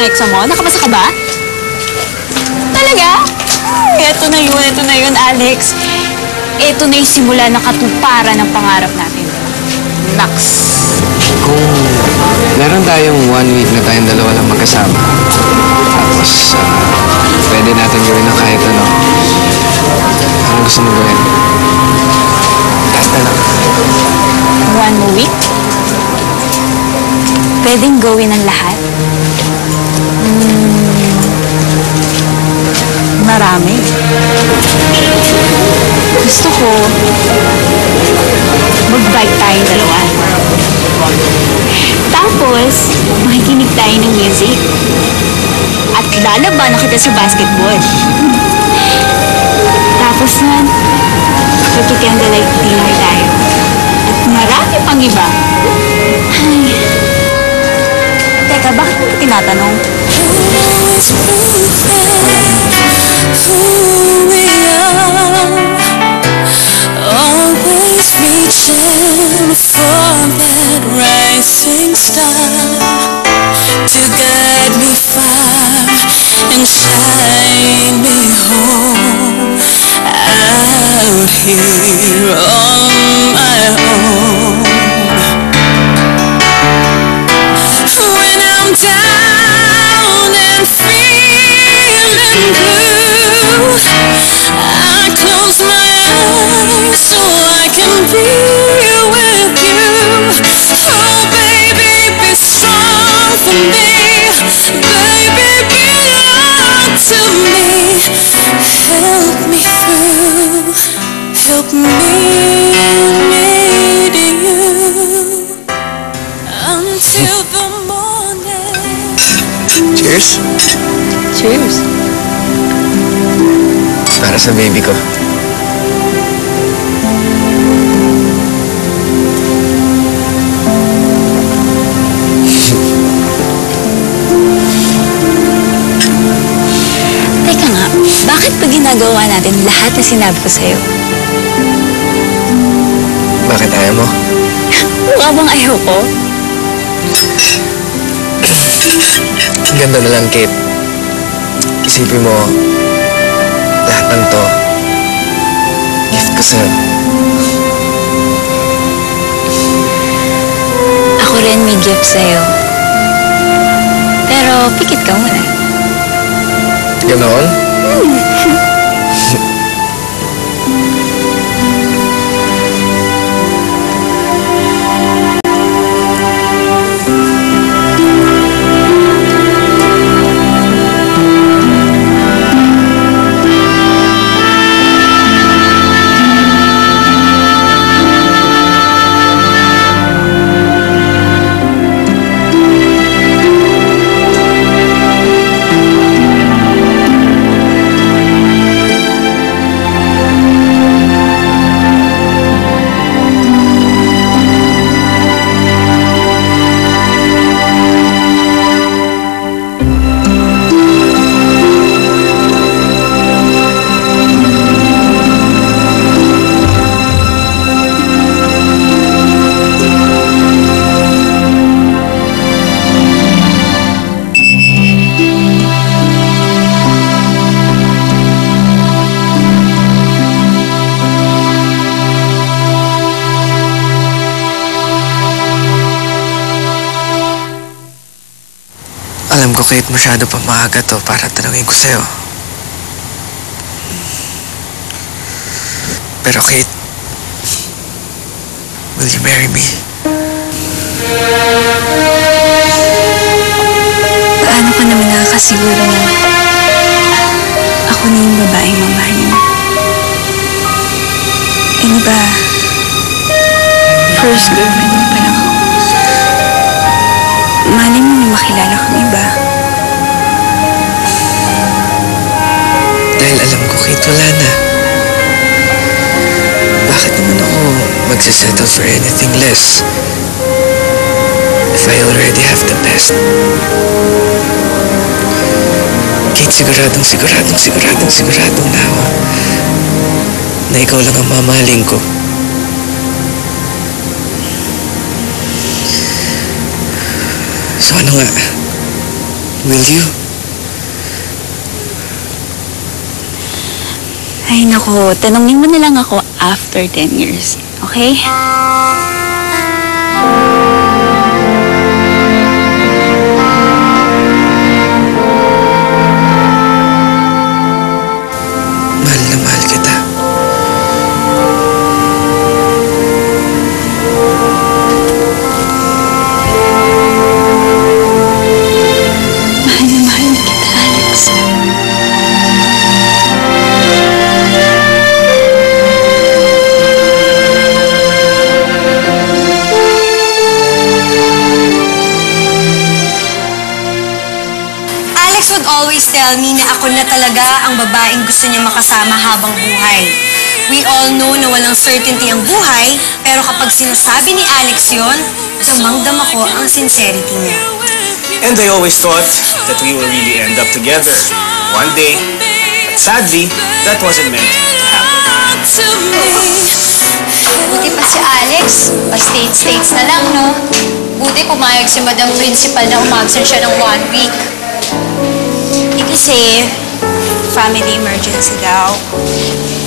ng exam mo? Nakapasa ka ba? Talaga? Ito na yun, Alex. Ito na yung simula ng katuparan ng pangarap natin. Max. Kung meron tayong 1 week na tayong dalawa lang magkasama, tapos pwede natin gawin ng kahit ano. Anong gusto mo gawin? Lahat na lang. 1 week? Pwedeng gawin ang lahat? Marami. Gusto ko mag-bike tayong dalawa. Tapos, makikinig tayo ng music. At lalaban na kita sa basketball. Tapos nun, magkikandlelight dinner tayo. At marami pang iba. Ay. Teka, bakit mo tinatanong? Always reaching for that rising star to guide me far and shine me home out here on my own. When I'm down and feeling blue, I close my eyes so I can be with you. Oh baby, be strong for me. Baby, belong to me. Help me through. Help me need you until the morning. Cheers! Cheers. Para sa baby ko. Teka nga, bakit pa ginagawa natin lahat na sinabi ko sa'yo? Bakit ayaw mo? Mukha bang ayaw ko? Ang ganda na lang, Kate. Isipin mo, lahat ng to, gift ko sa'yo. Ako rin may gift sa'yo. Pero pikit ka muna. Ganon? Alam ko, Kate, masyado pa maaga to para tanungin ko sa'yo. Pero, Kate, will you marry me? Paano ka naman nakakasiguro na ako na yung babaeng mamahalin mo? Eh, di ba, first girlfriend mo pa lang ako. Malay mo may makilala kang iba. Dahil alam ko, Kate, wala na. Bakit naman ako magsisettle for anything less if I already have the best? Kate, siguradong na ako na ikaw lang ang mamahalin ko. So ano nga? Will you? Ay, naku. Tanungin mo na lang ako after 10 years. Okay? Mahal na mahal kita. Mahal na mahal kita, Alex. Alex would always tell me na ako na talaga ang babaeng gusto niya makasama habang buhay. We all know na walang certainty ang buhay, pero kapag sinasabi ni Alex yon, damang-dama ko ang sincerity niya. And I always thought that we will really end up together one day. But sadly, that wasn't meant to happen. To me. Buti pa si Alex. Pa-states na lang, no? Buti pumayag si Madam Principal na umabsent siya ng 1 week. Kasi, family emergency daw.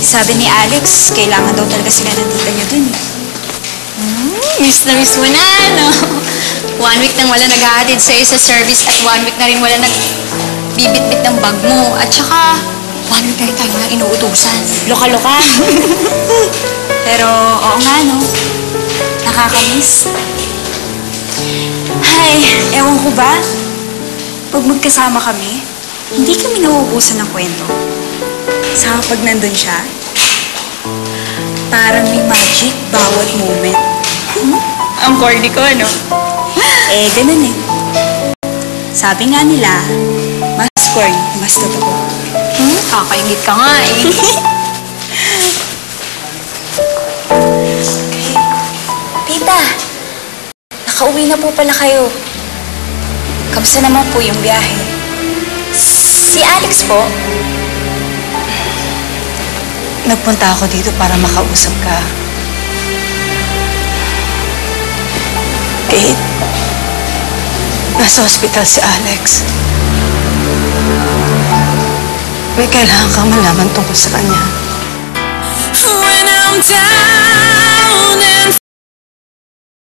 Sabi ni Alex, kailangan daw talaga sila ng tita niya dun. Miss na miss mo na, no? 1 week nang wala nag-a-attend sa'yo sa service at 1 week na rin wala nagbibitbit ng bag mo. At saka, 1 week na rin tayo nang inuutusan. Loka-loka. Pero, oo nga, no? Nakakamiss. Ay, ewan ko ba? Pag magkasama kami, hindi kami nauubusan ng kwento. Saka pag nandun siya, parang may magic bawat moment. Ang corny ko, ano? Eh, ganun eh. Sabi nga nila, mas corny, mas totoo. Kakaingit ka nga, eh. Tita, nakauwi na po pala kayo. Kamusta naman po yung biyahe? Si Alex po. Nagpunta ako dito para makausap ka. Kate, nasa hospital si Alex. May kailangan kang malaman tungkol sa kanya. When I'm down and